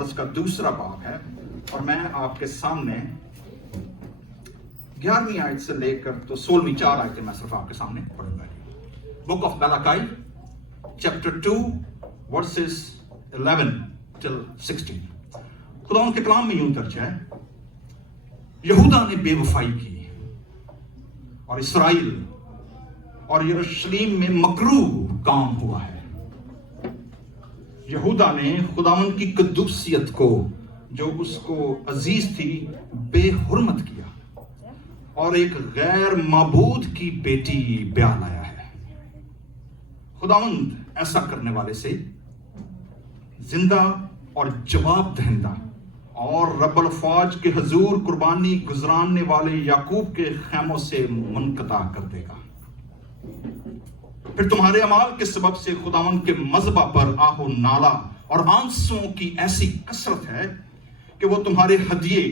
اور اس کا دوسرا باب ہے، اور میں آپ کے سامنے 11ویں آیت سے لے کر تو 16ویں 4 آیتیں میں صرف آپ کے سامنے پڑھوں گا. Book of Malachi chapter 2 verses 11 till 16. خدا ان کے کلام میں یوں درج ہے: یہودا نے بے وفائی کی اور اسرائیل اور یروشلیم میں مکروہ کام ہوا ہے. یہودا نے خداوند کی قدوسیت کو جو اس کو عزیز تھی بے حرمت کیا اور ایک غیر معبود کی بیٹی بیاہ لایا ہے. خداوند ایسا کرنے والے سے زندہ اور جواب دہندہ اور رب الفاظ کے حضور قربانی گزراننے والے یعقوب کے خیموں سے منقطع کر دے گا. پھر تمہارے اعمال کے سبب سے خداوند کے مذبح پر آہ و نالہ اور آنسوؤں کی ایسی کثرت ہے کہ وہ تمہارے ہدیے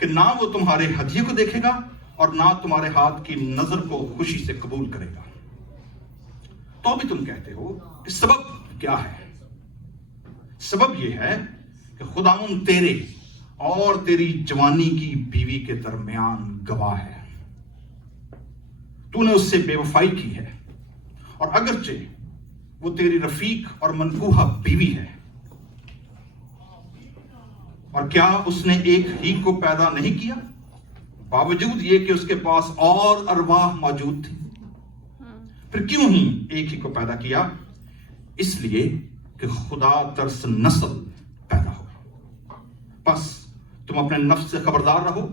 کہ نہ وہ تمہارے ہدیے کو دیکھے گا اور نہ تمہارے ہاتھ کی نظر کو خوشی سے قبول کرے گا. تو بھی تم کہتے ہو کہ سبب کیا ہے؟ سبب یہ ہے کہ خداوند تیرے اور تیری جوانی کی بیوی کے درمیان گواہ ہے. تو نے اس سے بے وفائی کی ہے، اور اگرچہ وہ تیری رفیق اور منکوحہ بیوی ہے. اور کیا اس نے ایک ہی کو پیدا نہیں کیا، باوجود یہ کہ اس کے پاس اور ارواح موجود تھی؟ پھر کیوں ہی ایک ہی کو پیدا کیا؟ اس لیے کہ خدا ترس نسل پیدا ہو. بس تم اپنے نفس سے خبردار رہو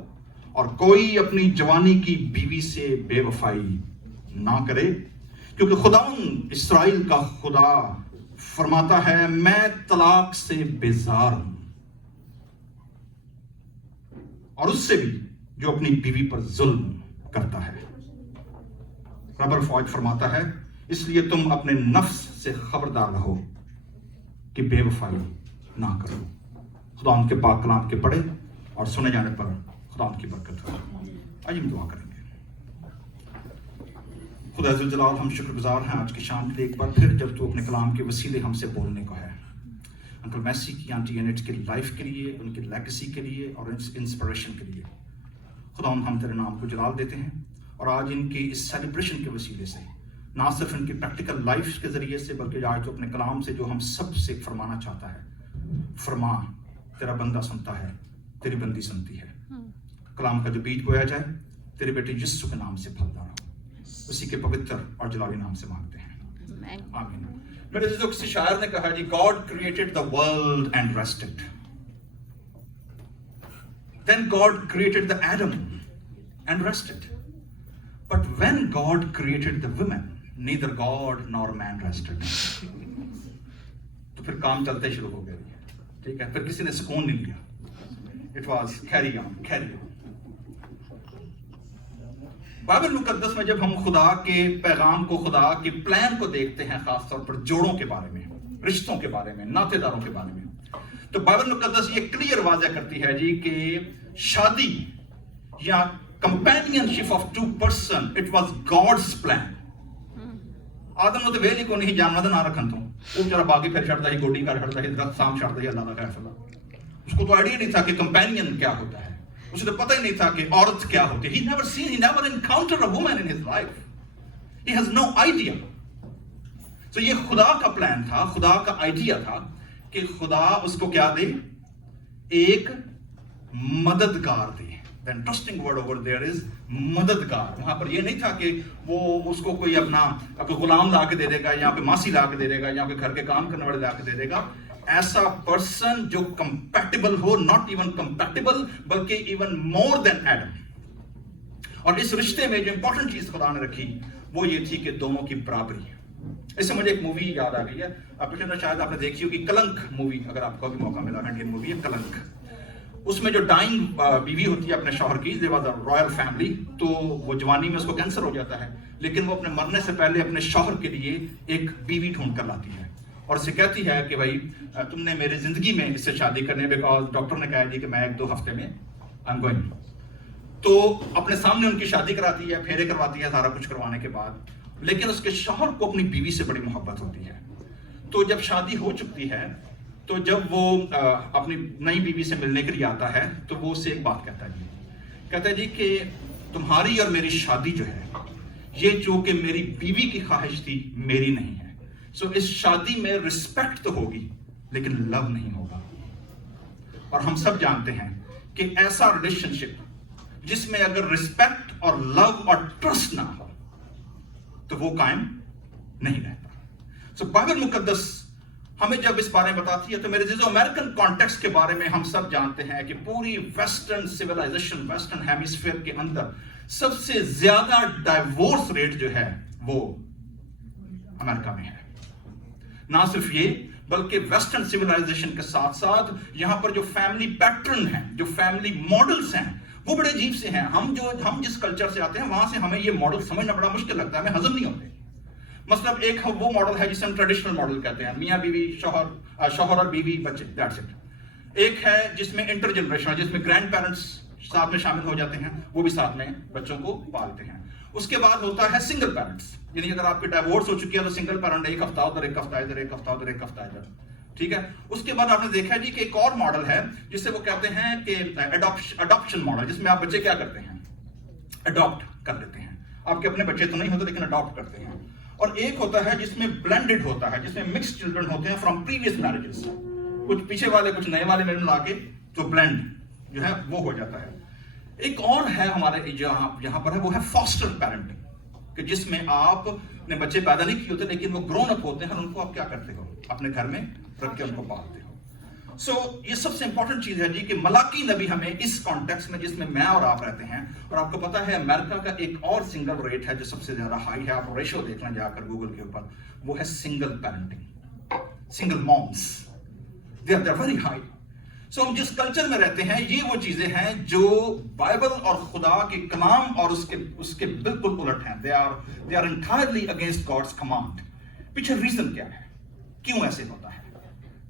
اور کوئی اپنی جوانی کی بیوی سے بے وفائی نہ کرے، کیونکہ خداوند اسرائیل کا خدا فرماتا ہے: میں طلاق سے بیزار ہوں، اور اس سے بھی جو اپنی بیوی پر ظلم کرتا ہے. رب الفاظ فرماتا ہے: اس لیے تم اپنے نفس سے خبردار رہو کہ بے وفائی نہ کرو. خدا ان کے پاک کلام کے پڑھے اور سنے جانے پر خدا ان کی برکت ہو. آئیے ہم دعا کریں گے. خدا عز و جلال، ہم شکر گزار ہیں آج کی شام کے لیے ایک بار پھر جب تو اپنے کلام کے وسیلے ہم سے بولنے کو ہے. انکل میسی کی آنٹی اینٹ کی لائف کے لیے، ان کی لیگیسی کے لیے اور انسپریشن کے لیے خدا ہم تیرے نام کو جلال دیتے ہیں. اور آج ان کی اس سیلیبریشن کے وسیلے سے نہ صرف ان کی پریکٹیکل لائف کے ذریعے سے بلکہ آج تو اپنے کلام سے جو ہم سب سے فرمانا چاہتا ہے، فرما تیرا بندہ سنتا ہے، تیری بندی سنتی ہے. کلام کا جو بیج بویا جائے تیرے بیٹے یسوع کے نام سے پھلدار ہو، اسی کے پوتر اور جلالی نام سے مانگتے ہیں، آمین. میرے عزیزو، کسی شاعر نے کہا جی: God created the world and rested. Then God created the Adam and rested. But when God created the women, neither God nor man rested. تو پھر کام چلتے شروع ہو گئے. ٹھیک ہے، پھر کسی نے سکون نہیں لیا. It was carry on. Bible مقدس میں جب ہم خدا کے پیغام کو، خدا کے پلان کو دیکھتے ہیں، خاص طور پر جوڑوں کے بارے میں، رشتوں کے بارے میں، ناطے داروں کے بارے میں، تو بائبل مقدس یہ کلیئر واضح کرتی ہے جی کہ شادی یا companionship of two person, it was God's plan. آدم نے تو ویلی کو نہیں جانور نہ رکھن تو وہ بیچارہ باغی پھر چھڑتا ہی، گوڈی کر چھڑتا ہی، درخت سام چھڑتا ہی، اللہ کا فیصلہ. اس کو تو آئیڈیا نہیں تھا کہ کمپینین کیا ہوتا ہے، اسے تو پتہ ہی نہیں تھا کہ عورت کیا ہوتی ہے. He never encountered a woman in his life. He has no idea. تو یہ خدا کا پلان تھا، خدا کا آئیڈیا تھا کہ خدا اس کو کیا دے؟ ایک مددگار دے. The interesting word over there is مددگار. وہاں پر یہ نہیں تھا کہ وہ اس کو کوئی اپنا غلام لا کے دے دے گا، یا پہ ماسی لا کے دے دے گا، یا پہ گھر کے کام کرنے والے لا کے دے دے گا. ایسا پرسن جو compatible who, not even compatible بلکہ ایون مور دین ایڈم. اور اس رشتے میں جو امپورٹنٹ چیز خدا نے رکھی وہ یہ تھی کہ دونوں کی برابری. اس سے مجھے ایک مووی یاد آ گئی ہے، پچھلے شاید آپ نے دیکھی ہوگی، کلنک مووی. اگر آپ کو بھی موقع ملا، انڈین مووی ہے کلنک. اس میں جو ڈائنگ بیوی ہوتی ہے اپنے شوہر کی، دے واز اے رائل فیملی، تو وہ جوانی میں اس کو کینسر ہو جاتا ہے، لیکن وہ اپنے مرنے سے پہلے اپنے شوہر کے لیے ایک بیوی ڈھونڈ کر لاتی ہے اور اسے کہتی ہے کہ بھائی تم نے میری زندگی میں اس سے شادی کرنی ہے، بیکاز ڈاکٹر نے کہا جی کہ میں 1-2 ہفتے میں آئی ایم گوئنگ. تو اپنے سامنے ان کی شادی کراتی ہے، پھیرے کرواتی ہے، سارا کچھ کروانے کے بعد، لیکن اس کے شوہر کو اپنی بیوی سے بڑی محبت ہوتی ہے. تو جب شادی ہو چکتی ہے تو جب وہ اپنی نئی بیوی سے ملنے کے لیے آتا ہے تو وہ اس سے ایک بات کہتا ہے جی کہ تمہاری اور میری شادی جو ہے یہ جو کہ میری بیوی کی خواہش تھی میری نہیں ہے. سو اس شادی میں رسپیکٹ تو ہوگی لیکن لو نہیں ہوگا. اور ہم سب جانتے ہیں کہ ایسا ریلیشن شپ جس میں اگر رسپیکٹ اور لو اور ٹرسٹ نہ ہو تو وہ قائم نہیں رہتا. سو بائبل مقدس ہمیں جب اس بارے میں بتاتی ہے تو میرے عزیزو امریکن کانٹیکسٹ کے بارے میں ہم سب جانتے ہیں کہ پوری ویسٹرن سویلائزیشن ویسٹرن ہیمیسفیئر کے اندر سب سے زیادہ ڈائیورس ریٹ جو ہے وہ امریکہ میں ہے. نہ صرف یہ بلکہ ویسٹرن سویلائزیشن کے ساتھ ساتھ یہاں پر جو فیملی پیٹرن ہیں, جو فیملی ماڈلز ہیں وہ بڑے عجیب سے ہیں. ہم جس کلچر سے آتے ہیں وہاں سے ہمیں یہ ماڈل سمجھنا بڑا مشکل لگتا ہے, ہمیں ہضم نہیں ہوتے. مثلا ایک وہ ماڈل ہے جسے ہم ٹریڈیشنل ماڈل کہتے ہیں, میاں بیوی شوہر اور بیوی بچے, دیٹس اٹ. ایک ہے جس میں انٹر جنریشن, جس میں گرینڈ پیرنٹس ساتھ میں شامل ہو جاتے ہیں, وہ بھی ساتھ میں بچوں کو پالتے ہیں. اس کے بعد ہوتا ہے سنگل پیرنٹس, یعنی اگر آپ کی ڈائیورس ہو چکی ہے تو سنگل پیرنٹ ایک ہفتہ ادھر, ایک ہفتہ ادھر, ایک ہفتہ ادھر, ایک ہفتہ ادھر, ٹھیک ہے. اس کے بعد آپ نے دیکھا جی کہ ایک اور ماڈل ہے جسے وہ کہتے ہیں کہ اڈاپشن ماڈل, جس میں آپ بچے کیا کرتے ہیں, اڈاپٹ کر لیتے ہیں. آپ کے اپنے بچے تو نہیں ہوتے لیکن اڈاپٹ کرتے ہیں. اور ایک ہوتا ہے جس میں بلینڈڈ ہوتا ہے, جس میں مکس چلڈرن ہوتے ہیں فرام پریویس میرجز, کچھ پیچھے والے کچھ نئے والے میں ملا کے جو بلینڈ جو ہے وہ ہو جاتا ہے. ایک اور ہے ہمارے یہاں پر ہے, وہ ہے فاسٹر پیرنٹنگ, کہ جس میں آپ نے بچے پیدا نہیں کیے ہوتے لیکن وہ گرون اپ ہوتے ہیں اور ان کو آپ کیا کرتے ہو, اپنے گھر میں رکھ کے ان کو پالتے ہو. سو یہ سب سے امپورٹنٹ چیز ہے جی کہ ملاکی نبی ہمیں اس کانٹیکس میں, جس میں اور آپ رہتے ہیں, اور آپ کو پتا ہے امریکہ کا ایک اور سنگل ریٹ ہے جو سب سے زیادہ ہائی ہے, آپ ریشو دیکھ لیں جا کر گوگل کے اوپر, وہ ہے single parenting, single moms, they are very high. So ہم جس کلچر میں رہتے ہیں یہ وہ چیزیں ہیں جو بائبل اور خدا کے کلام اور اس کے بالکل الٹ ہیں. they are entirely against God's command. پیچھے ریزن کیا ہے, کیوں ایسے ہوتا ہے؟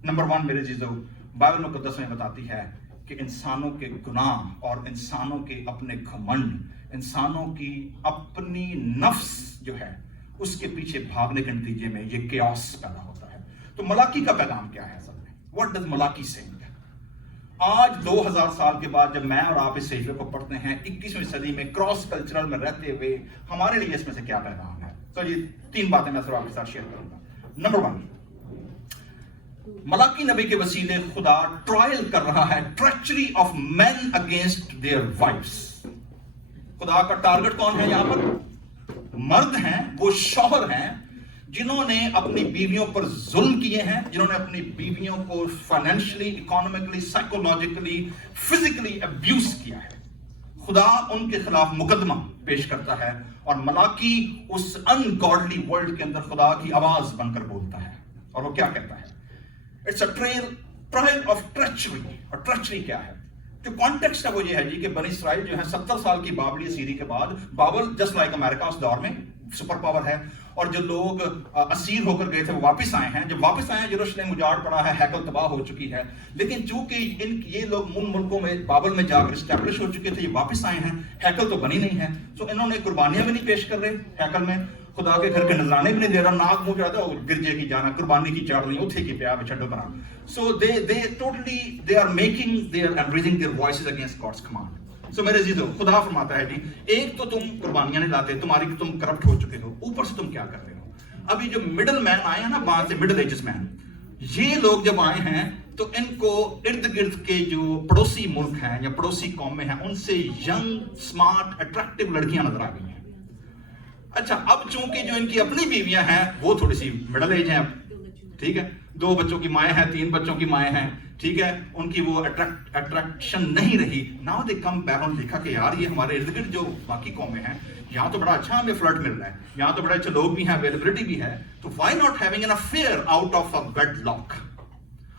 نمبر 1 میرے عزیزو, بائبل مقدس میں بتاتی ہے کہ انسانوں کے گناہ اور انسانوں کے اپنے گھمنڈ, انسانوں کی اپنی نفس جو ہے اس کے پیچھے بھاگنے کے نتیجے میں یہ کیوس پیدا ہوتا ہے. تو ملاکی کا پیغام کیا ہے اصل میں؟ What does ملاکی say? آج 2000 سال کے بعد جب میں اور آپ اس صحیفے کو پڑھتے ہیں 21ویں صدی میں کراس کلچرل میں رہتے ہوئے, ہمارے لیے اس میں سے کیا پیغام ہے؟ تو یہ 3 باتیں میں آپ کے ساتھ شیئر کروں گا. نمبر 1, ملاکی نبی کے وسیلے خدا ٹرائل کر رہا ہے treachery of man against their wives. خدا کا ٹارگٹ کون ہے یہاں پر؟ مرد ہیں, وہ شوہر ہیں جنہوں نے اپنی بیویوں پر ظلم کیے ہیں, جنہوں نے اپنی بیویوں کو فائنینشلی, اکانومکلی, سائیکولوجیکلی, فزیکلی ابیوز کیا ہے. خدا ان کے خلاف مقدمہ پیش کرتا ہے اور ملاکی اس ان گاڈلی ورلڈ کے اندر خدا کی آواز بن کر بولتا ہے. اور وہ کیا کہتا ہے؟ It's a trial of treachery. اور ٹریچری کیا ہے؟ جو کانٹیکسٹ ہے وہ یہ ہے جی کہ بنی اسرائیل جو ہے 70 سال کی بابلی اسیری کے بعد, بابل جسٹ لائک امریکہ اس دور میں سپر پاور ہے, اور جو لوگ اسیر ہو کر گئے تھے وہ واپس آئے ہیں. جب واپس آئے ہیں یروشلم اجاڑ پڑا ہے, ہیکل تباہ ہو چکی ہے, لیکن چونکہ یہ لوگ ان ملکوں میں بابل میں جا کر اسٹیبلش ہو چکے تھے, یہ واپس آئے ہیں, ہیکل تو بنی نہیں ہے. سو انہوں نے قربانیاں بھی نہیں پیش کر رہے ہیکل میں, خدا کے گھر کے نذرانے بھی نہیں دے رہا, ناک منہ جاتا ہے گرجے کی جانا, قربانی کی چاڑنی اتھے کی پیا چھڈو بنا. سو they are making and raising their voices against God's command. سو میرے عزیزو, خدا فرماتا ہے جی ایک تو تم قربانیاں نہیں لاتے, تم کرپٹ ہو چکے ہو, اوپر سے تم کیا کر رہے ہو. ابھی جو مڈل مین آئے ہیں نا, بعد سے مڈل ایجز مین, یہ لوگ جب آئے ہیں تو ان کو ارد گرد کے جو پڑوسی ملک ہیں یا پڑوسی قومیں ہیں ان سے ینگ, اسمارٹ, اٹریکٹیو لڑکیاں نظر آ گئی ہیں. اچھا, اب چونکہ جو ان کی اپنی بیویاں ہیں وہ تھوڑی سی مڈل ایج ہیں, اب ٹھیک ہے, 2 بچوں کی مائیں ہیں, 3 بچوں کی مائیں ہیں, ٹھیک ہے, ان کی وہ اٹریکشن نہیں رہی. ناؤ دے کم بیک, اور دیکھا کہ یار یہ ہمارے ارد گرد جو باقی قومیں ہیں یہاں تو بڑا اچھا ہمیں فلرٹ مل رہا ہے, یہاں تو بڑے اچھے لوگ بھی ہیں, اویلیبلٹی بھی ہے, تو why not having an affair out of a wedlock.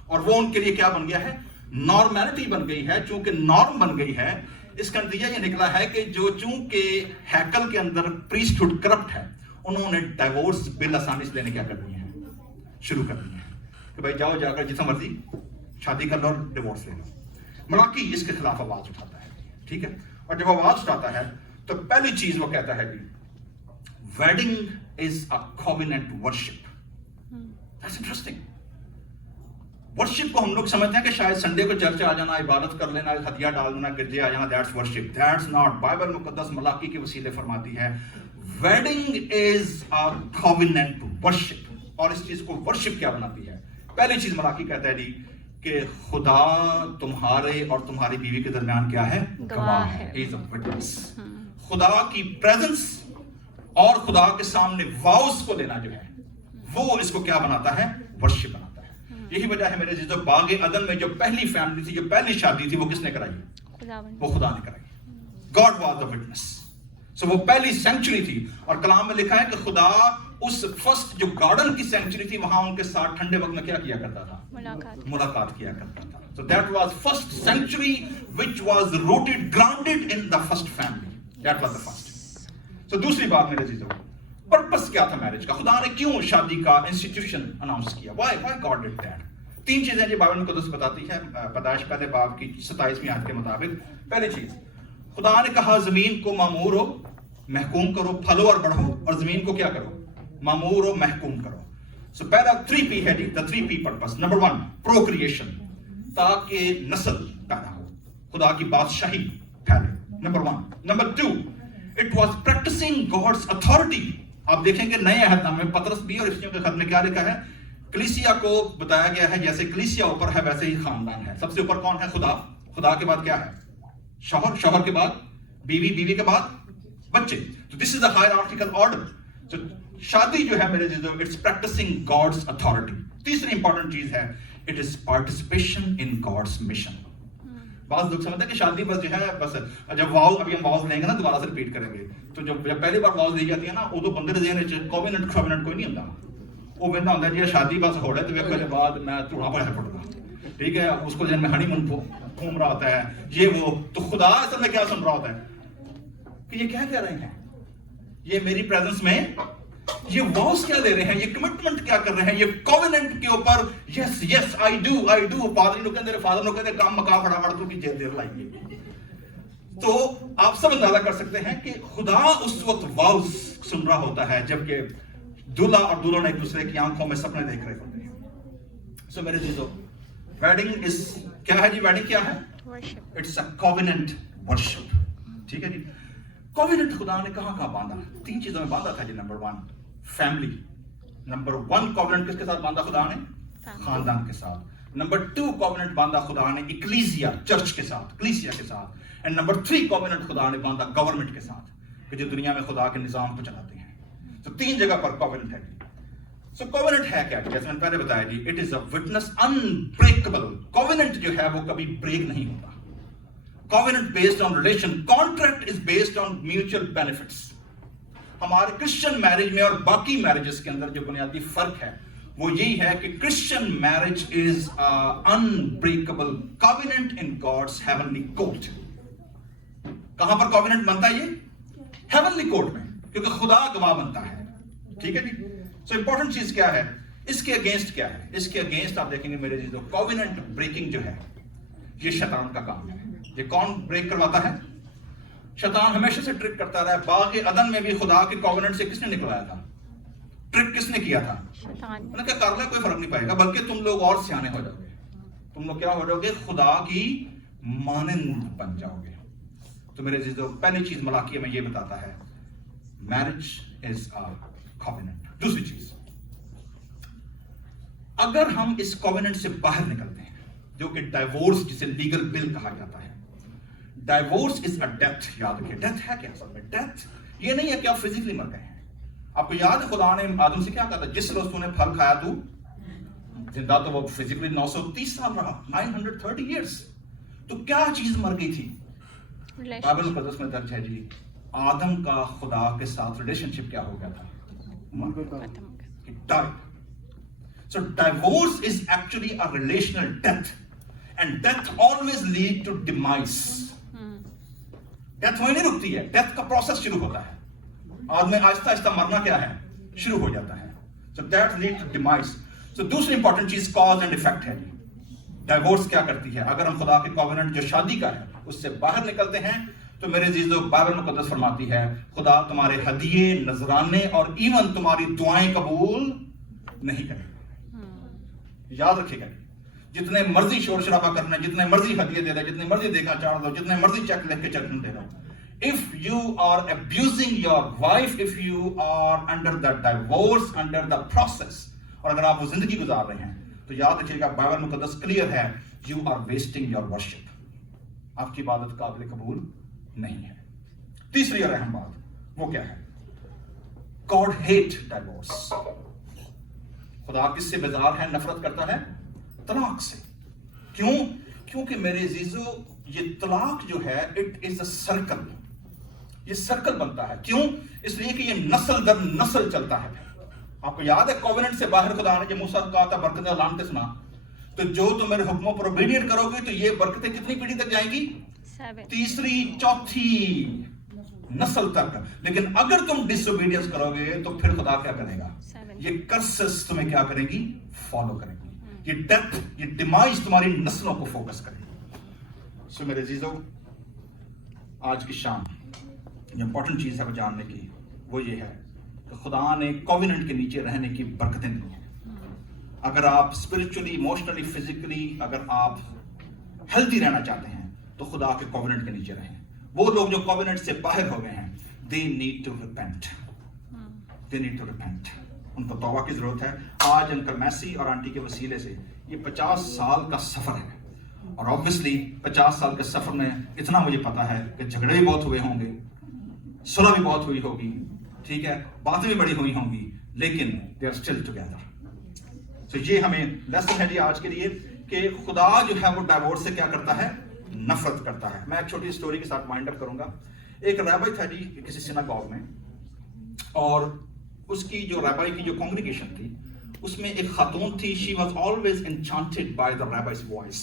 اور وہ ان کے لیے کیا بن گیا ہے؟ نارمیلٹی بن گئی ہے. چونکہ نارم بن گئی ہے, اس کا نتیجہ یہ نکلا ہے کہ جو چونکہ ہیکل کے اندر پریسٹہڈ کرپٹ ہے, انہوں نے ڈائیورس بل آسانی سے لینے کیا کر دی ہیں, شروع کر دی ہیں کہ بھائی جاؤ جا کر جتنا مرضی شادی کر لو اور ڈیورس لے لو. ملاکی اس کے خلاف آواز اٹھاتا ہے, ٹھیک ہے, اور جب آواز اٹھاتا ہے تو پہلی چیز وہ کہتا ہے کہ wedding is a covenant worship. That's interesting. Worship کو ہم لوگ سمجھتے ہیں کہ شاید سنڈے کو چرچ آ جانا, عبادت کر لینا, ہدیہ ڈال دینا, گرجے آ جانا, that's worship. That's not. Bible مقدس ملاکی کے وسیلے فرماتی ہے wedding is a covenant worship. اور اس چیز کو ورشپ کیا بناتی ہے؟ پہلی چیز ملاکی کہتا ہے جی کہ خدا تمہارے اور تمہاری بیوی کے درمیان کیا ہے؟ گواہ ہے. He is a witness. خدا کی پریزنس اور خدا کے سامنے واؤز کو لینا جو ہے وہ اس کو کیا بناتا ہے؟ ورشپ بناتا ہے. یہی وجہ ہے میرے عزیزو, باغ عدن میں جو پہلی فیملی تھی, جو پہلی شادی تھی, وہ کس نے کرائی؟ وہ خدا نے کرائی. God was the witness. So وہ پہلی سینچری تھی, اور کلام میں لکھا ہے کہ خدا اس فرسٹ جو گارڈن کی سینچری تھی وہاں ان کے ساتھ ٹھنڈے وقت میں کیا کیا کرتا تھا؟ ملاقات کیا کرتا تھا. So that was first sanctuary which was rooted, grounded in the first family. That was the first. So دوسری بات میرے عزیزو, پرپس کیا تھا میرج کا؟ خدا نے کیوں شادی کا انسٹیٹیوشن اناؤنس کیا؟ Why God did that? تین چیزیں جو بائبل مقدس بتاتی ہے پیدائش پہلے باب کی 27ویں آیت کے مطابق. پہلی چیز, خدا نے کہا زمین کو معمور ہو, محکوم کرو, پھلو اور بڑھو, اور زمین کو کیا کرو؟ معمور ہو, محکوم کرو. سو پہلا 3P ہے جی, the 3P purpose. Number 1 procreation, تاکہ نسل پیدا ہو, خدا کی بادشاہی پھیلے. Number 1. Number 2, it was practicing God's authority. آپ دیکھیں کہ نئے عہد نامے میں پطرس بھی اور افسیوں کے خط میں کیا لکھا ہے؟ کلیسیا کو بتایا گیا ہے جیسے کلیسیا اوپر ہے ویسے ہی خاندان ہے. سب سے اوپر کون ہے؟ خدا. خدا کے بعد کیا ہے؟ شوہر. شوہر کے بعد بیوی. بیوی کے بعد بچے. تو دس از the hierarchical order. تو شادی جو ہے میرے عزیزو, اٹس پریکٹسنگ گاڈس اتھارٹی. تیسری امپورٹنٹ چیز ہے, it is participation in gods mission. بعض لوگ سمجھتے ہیں کہ شادی بس جو ہے بس جب واؤز, ابھی ہم واؤز لیں گے نا دوبارہ سے ریپیٹ کریں گے, تو جب پہلی بار واؤز لی جاتی ہے نا وہ تو بندے ذہن وچ کووننٹ کوئی نہیں ہوتا. وہ کہتا ہوتا ہے جی شادی بس ہو رہا ہے تو پہلے بعد میں تھوڑا پڑھا پڑوں گا, ٹھیک ہے, اس کو ذہن میں ہنی مون گھوم رہا ہوتا ہے یہ وہ. تو خدا اصل میں کیا سن رہا ہوتا ہے کہ یہ کیا کہہ رہے ہیں, یہ میری پریزنس میں یہ واؤز کیا لے رہے ہیں, یہ کمٹمنٹ کیا کر رہے ہیں, یہ کووننٹ کے اوپر یس یس آئی ڈو. فادر نو کہندے, فادر نو کہندے کام مکا فٹافٹ تو کی جے دیر لائیے. تو آپ سب اندازہ کر سکتے ہیں کہ خدا اس وقت واؤز سن رہا ہوتا ہے جبکہ دلہا اور دلہن ایک دوسرے کی آنکھوں میں سپنے دیکھ رہے ہوتے ہیں. سو میرے عزیزو, ویڈنگ از کیا ہے جی؟ ویڈنگ کیا ہے؟ It's a covenant worship. ٹھیک ہے جی. کووننٹ خدا نے کہاں کہاں باندھا؟ تین چیزوں میں باندھا تھا جی. Number 1 family. نمبر 1 کووننٹ کس کے ساتھ باندھا خدا نے؟ خاندان کے ساتھ. نمبر 2 کووننٹ باندھا خدا نے اکلیسیا, چرچ کے ساتھ, کلیسیا کے ساتھ. اینڈ نمبر 3 کووننٹ خدا نے باندھا گورنمنٹ کے ساتھ, کہ جو دنیا میں خدا کے نظام کو چلاتے ہیں. تو تین جگہ پر کووننٹ ہے. سو کووننٹ ہے کیا؟ جیسے میں نے پہلے بتایا جی, it is a witness unbreakable. Covenant جو ہے وہ کبھی بریک نہیں ہوتا. Covenant based on relation, contract is based on mutual benefits. ہمارے کرسچن میرج میں اور باقی میرجز کے اندر جو بنیادی فرق ہے وہ یہی ہے کہ Christian marriage is unbreakable covenant in gods heavenly court. کہاں پر کووننٹ بنتا ہے؟ یہ ہیونلی کورٹ میں, کیونکہ خدا گواہ بنتا ہے. ٹھیک ہے جی. سو امپورٹنٹ چیز کیا ہے, اس کے اگینسٹ کیا ہے؟ اس کے اگینسٹ آپ دیکھیں گے میرے چیزوں, کووننٹ بریکنگ جو ہے یہ شیطان کا کام ہے. یہ کون بریک کرواتا ہے؟ شیطان ہمیشہ سے ٹرک کرتا رہا ہے. باغ عدن میں بھی خدا کے کووننٹ سے کس نے نکلایا تھا؟ ٹرک کس نے کیا تھا؟ انہوں نے کہا کر لے, کوئی فرق نہیں پائے گا, بلکہ تم لوگ اور سیانے ہو جاؤ گے. تم لوگ کیا ہو جاؤ گے؟ خدا کی مانند بن جاؤ گے. تو میرے عزیزو, پہلی چیز ملاکی میں یہ بتاتا ہے, میرج از اے کووننٹ. دوسری چیز, اگر ہم اس کووننٹ سے باہر نکلتے ہیں, جو کہ ڈائیورس, جسے لیگل بل کہا جاتا ہے, ڈائیورس از اے ڈیتھ. یاد رکھیے, ڈیتھ ہے کیا اصل میں؟ ڈیتھ یہ نہیں ہے کہ آپ فزیکلی مر گئے ہیں. آپ کو یاد ہے خدا نے آدم سے کیا کہا تھا؟ جس روز تو نے پھل کھایا تو زندہ, تو وہ فزیکلی 930 سال رہا, 930 ایئرس. تو کیا چیز مر گئی تھی؟ بائبل مقدس میں درج ہے جی, آدم کا خدا کے ساتھ ریلیشن شپ کیا ہو گیا تھا؟ So divorce is actually a relational death, and death always lead to demise. Death وہی نہیں رکتی ہے, death کا پروسیس شروع ہوتا ہے. آدمی آہستہ آہستہ مرنا کیا ہے؟ شروع ہو جاتا ہے. So that leads to demise. So دوسری امپورٹنٹ چیز cause and effect ہے جی. ڈائیورس کیا کرتی ہے؟ اگر ہم خدا کے کووننٹ جو شادی کا ہے اس سے باہر نکلتے ہیں تو میرے عزیزو, بائبل مقدس فرماتی ہے خدا تمہارے ہدیے, نذرانے اور ایون تمہاری دعائیں قبول نہیں کرے گا. یاد رکھے گا. جتنے مرضی شور شرابہ کرنا ہے, جتنے مرضی ہدیے دے دے, جتنے مرضی دیکھا چاڑ دو, جتنے مرضی چیک لکھ کے چیک دے دو. If you are abusing your wife, if you are under the divorce, under the process, اور اگر آپ وہ زندگی گزار رہے ہیں, تو یاد رکھیے گا بائبل مقدس کلیئر ہے, you are wasting your worship. آپ کی عبادت قابل قبول نہیں ہے. تیسری اور اہم بات وہ کیا ہے؟ God hate divorce. خدا کس سے بیزار ہے, نفرت کرتا ہے؟ طلاق سے. کیوں؟ کیونکہ میرے عزیزو یہ طلاق جو ہے اٹ از اے سرکل, یہ سرکل بنتا ہے. کیوں؟ اس لیے کہ یہ نسل در نسل چلتا ہے. آپ کو یاد ہے کووننٹ سے باہر خدا نے جب موسیٰ کو کہا تھا برکتیں اور لعنتیں سنا, تو جو تم میرے حکموں پر اوبیڈینٹ کرو گے تو یہ برکتیں کتنی پیڑھی تک جائیں گی؟ تیسری چوتھی نسل تک. لیکن اگر تم ڈس اوبیڈینس کرو گے تو پھر خدا کیا کرے گا؟ یہ کرسز تمہیں کیا کریں گی؟ فالو کریں گی. یہ ڈیتھ, یہ ڈیمائز تمہاری نسلوں کو فوکس کرے گی. سو میرے عزیزو, آج کی شام جو امپورٹنٹ چیز ہے وہ جاننے کی وہ یہ ہے کہ خدا نے کووننٹ کے نیچے رہنے کی برکتیں دی ہیں. اگر آپ اسپرچولی, ایموشنلی, فزیکلی اگر آپ ہیلدی رہنا چاہتے ہیں تو خدا کے کووننٹ کے نیچے رہیں. وہ لوگ جو کووننٹ سے باہر ہو گئے ہیں, they need to repent. They need to repent. ان کو توبہ کی ضرورت ہے. آج انکل میسی اور آنٹی کے وسیلے سے یہ 50 سال کا سفر ہے, اور obviously 50 سال کے سفر میں اتنا مجھے پتا ہے کہ جھگڑے بھی بہت ہوئے ہوں گے, صلح بھی بہت ہوئی ہوگی, ٹھیک ہے, باتیں بھی بڑی ہوئی ہوں گی, لیکن they are still together. تو یہ ہمیں لیسن ہے جی آج کے لیے کہ خدا جو ہے وہ ڈائیورس سے کیا کرتا ہے؟ نفرت کرتا ہے. میں ایک چھوٹی سٹوری کے ساتھ مائنڈ اپ کروں گا. ایک رابائی تھا جی کسی سیناگوگ میں, اور اس کی جو رابائی کی جو کانگریگیشن تھی اس میں ایک خاتون تھی. She was always enchanted by the rabbi's voice.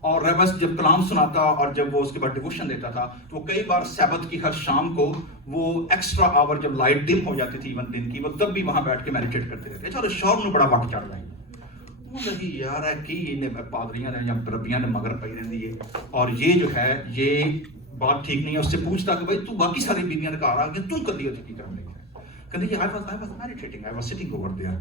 اور رابائز جب کلام سناتا اور جب وہ اس کے بعد ڈیووشن دیتا تھا تو وہ کئی بار سبت کی ہر شام کو وہ ایکسٹرا آور جب لائٹ ڈم ہو جاتی تھی ایون دن کی, وہ تب بھی وہاں بیٹھ کے میڈیٹیٹ کرتے رہتے. اچھا, شور نے بڑا وقت چڑھ رہا ہے یار ہے کہ پادریاں نے یا ربیاں نے مگر پی رہی ہے, اور یہ جو ہے یہ بات ٹھیک نہیں ہے. اس سے پوچھتا کہ بھائی تو باقی ساری بیویاں نے کہا کہ تم کر دیا کی طرف نہیں ہے, I was meditating, I was sitting over there.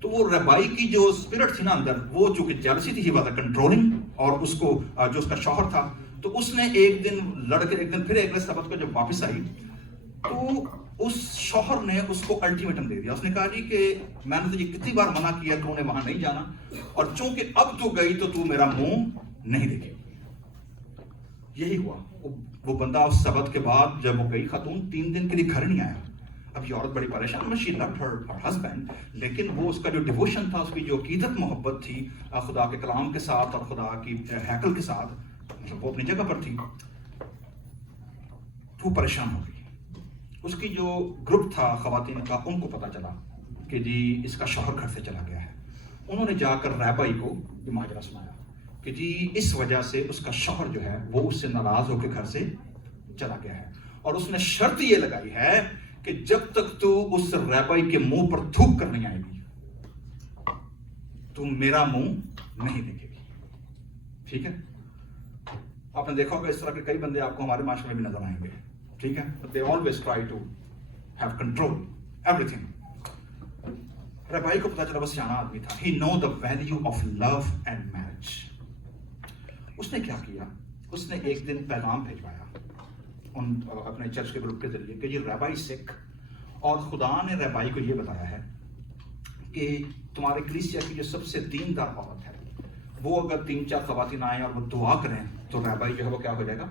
تو وہ ربائی کی جو اسپرٹ تھی نا اندر, وہ چونکہ جیلسی تھی, وہ کنٹرولنگ, اور اس کو جو اس کا شوہر تھا, تو اس نے ایک دن لڑ کے ایک دن پھر ایک سبت کو جب واپس آئی تو اس شوہر نے اس کو الٹیمیٹم دے دیا. اس نے کہا جی کہ میں نے تجھے کتنی بار منع کیا تو نے وہاں نہیں جانا, اور چونکہ اب تو گئی تو میرا منہ نہیں دیکھے. یہی ہوا. وہ بندہ اس سبت کے بعد جب وہ گئی خاتون 3 دن کے لیے گھر نہیں آیا. اب یہ عورت بڑی پریشان, شی لوڈ ہر ہسبینڈ, لیکن وہ اس کا جو ڈیووشن تھا, اس کی جو عقیدت محبت تھی خدا کے کلام کے ساتھ اور خدا کی ہیکل کے ساتھ, مطلب وہ اپنی جگہ پر تھی. وہ پریشان ہو گئی. اس کی جو گروپ تھا خواتین کا, ان کو پتا چلا کہ جی اس کا شوہر گھر سے چلا گیا ہے. انہوں نے جا کر رابائی کو یہ ماجرا سنایا کہ جی اس وجہ سے اس کا شوہر جو ہے وہ اس سے ناراض ہو کے گھر سے چلا گیا ہے, اور اس نے شرط یہ لگائی ہے کہ جب تک تو اس رابائی کے منہ پر تھوک کر نہیں آئے گی تو میرا منہ نہیں دیکھے گی. ٹھیک ہے, آپ نے دیکھا ہوگا اس طرح کے کئی بندے آپ کو ہمارے معاشرے میں بھی نظر آئیں گے. ٹھیک ہے, they always try to have control everything. ربائی کو پتا چلا بس سیانا آدمی تھا. He know the value of love and marriage. اس نے کیا کیا؟ اس نے ایک دن پیغام بھیجوایا ان اپنے چرچ کے گروپ کے ذریعے کہ یہ ربائی سکھ, اور خدا نے ربائی کو یہ بتایا ہے کہ تمہارے کلیسیا کی جو سب سے دیندار عورت ہے وہ اگر 3-4 خواتین آئیں اور وہ دعا کریں تو ربائی جو ہے وہ کیا ہو جائے گا؟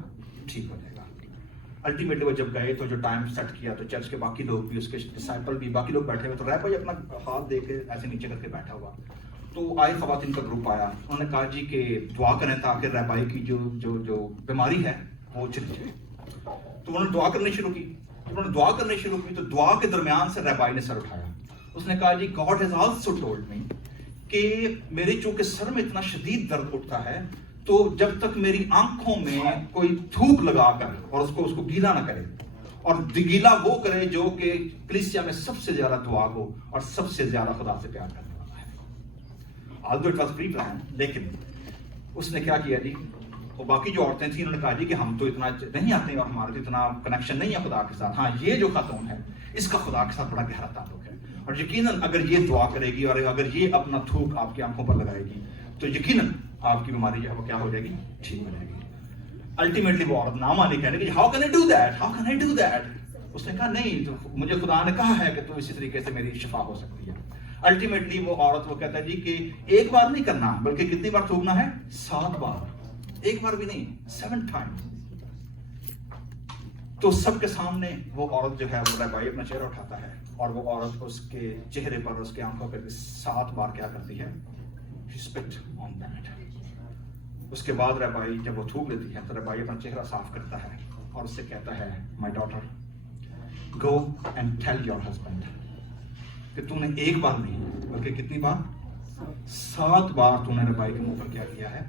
ٹھیک ہو جائے گا. الٹیمیٹلی وہ جب گئے تو جو ٹائم سیٹ کیا تو چرچ کے باقی لوگ بھی, اس کے ڈسائپل بھی, باقی لوگ بیٹھے ہوئے, تو رابائی اپنا ہاتھ دے کے ایسے نیچے کر کے بیٹھا ہوا. تو آئے خواتین کا گروپ آیا, انہوں نے کہا جی کہ دعا کریں تاکہ رابائی کی جو بیماری ہے وہ چلی جائے. تو انہوں نے دعا کرنی شروع کی. جب انہوں نے دعا کرنی شروع کی تو دعا کے درمیان سے رابائی نے سر اٹھایا. اس نے کہا جی God has also told me کہ میرے چونکہ سر میں اتنا شدید درد اٹھتا ہے تو جب تک میری آنکھوں میں کوئی تھوک لگا کر اور اس کو گیلا نہ کرے, اور گیلا وہ کرے جو کہ کلیسیا میں سب سے زیادہ دعا ہو اور سب سے زیادہ خدا سے پیار کرنے والا ہے. although it was pre-planned, لیکن اس نے کیا کیا جی, وہ باقی جو عورتیں تھیں انہوں نے کہا جی کہ ہم تو اتنا نہیں آتے ہیں اور ہمارا تو اتنا کنیکشن نہیں ہے خدا کے ساتھ. ہاں, یہ جو خاتون ہے اس کا خدا کے ساتھ بڑا گہرا تعلق ہے, اور یقیناً اگر یہ دعا کرے گی اور اگر یہ اپنا تھوک آپ کی آنکھوں پر لگائے گی تو یقیناً آپ کی بیماری جو ہے وہ کیا ہو جائے گی؟ ٹھیک ہو جائے گی. الٹیمیٹلی وہ عورت نہ مانے, کہنے لگی how can I do that, how can I do that. اس نے کہا نہیں, تو مجھے خدا نے کہا ہے کہ تو اسی طریقے سے میری شفا ہو سکتی ہے. الٹیمیٹلی وہ عورت وہ کہتا ہے جی کہ ایک بار نہیں کرنا بلکہ کتنی بار تھوکنا ہے؟ 7 بار. ایک بار بھی نہیں, 7 times. تو سب کے سامنے وہ عورت جو ہے وہ ربائی اپنا چہرہ اٹھاتا ہے اور وہ عورت اس کے چہرے پر, اس کے آنکھوں پر 7 بار کیا کرتی ہے؟ spit on that. اس کے بعد ربائی جب وہ تھوک لیتی ہے تو ربائی اپنا چہرہ صاف کرتا ہے اور اس سے کہتا ہے my daughter, go and tell your husband کہ تو نے ایک بار نہیں بلکہ کتنی بار؟ 7 بار تو نے ربائی کے منہ پر کیا کیا ہے؟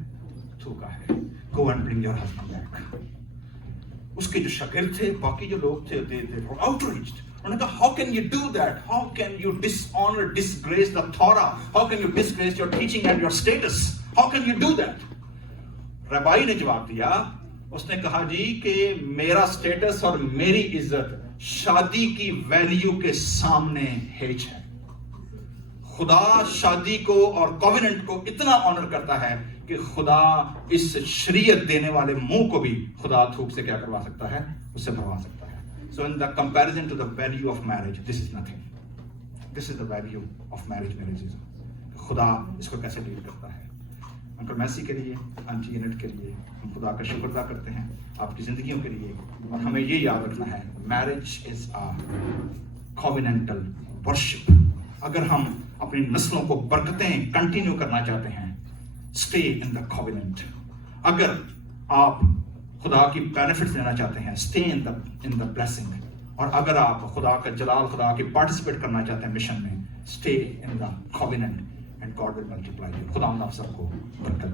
تھوکا ہے. go and bring your husband back. اس کے جو شاگرد تھے, باقی جو لوگ تھے, they were outraged. انہوں نے کہا how can you do that, how can you dishonor, disgrace the Torah, how can you disgrace your teaching and your status, how can you do that. ربائی نے جواب دیا, اس نے کہا جی کہ میرا سٹیٹس اور میری عزت شادی کی ویلیو کے سامنے ہیچ ہے. خدا شادی کو اور کووننٹ کو اتنا آنر کرتا ہے کہ خدا اس شریعت دینے والے منہ کو بھی خدا تھوک سے کیا کروا سکتا ہے؟ اس سے بھروا سکتا ہے. So in the comparison to the value of marriage, this is nothing. This is the value of marriage, میرے عزیزوں. خدا اس کو کیسے ڈیل کرتا ہے. انکل میسی کے لیے, آنٹی اینٹ کے لیے ہم خدا کا شکر ادا کرتے ہیں, آپ کی زندگیوں کے لیے. اور ہمیں یہ یاد رکھنا ہے, marriage is a covenantal worship. اگر ہم اپنی نسلوں کو برکتیں کنٹینیو کرنا چاہتے ہیں, stay in the covenant. اگر آپ خدا کی بینیفٹس لینا چاہتے ہیں, stay in the blessing. اور اگر آپ خدا کا جلال, خدا کی پارٹیسپیٹ کرنا چاہتے ہیں مشن میں, stay in the covenant and God will multiply you. خدا ہم آپ سب کو برکت دے.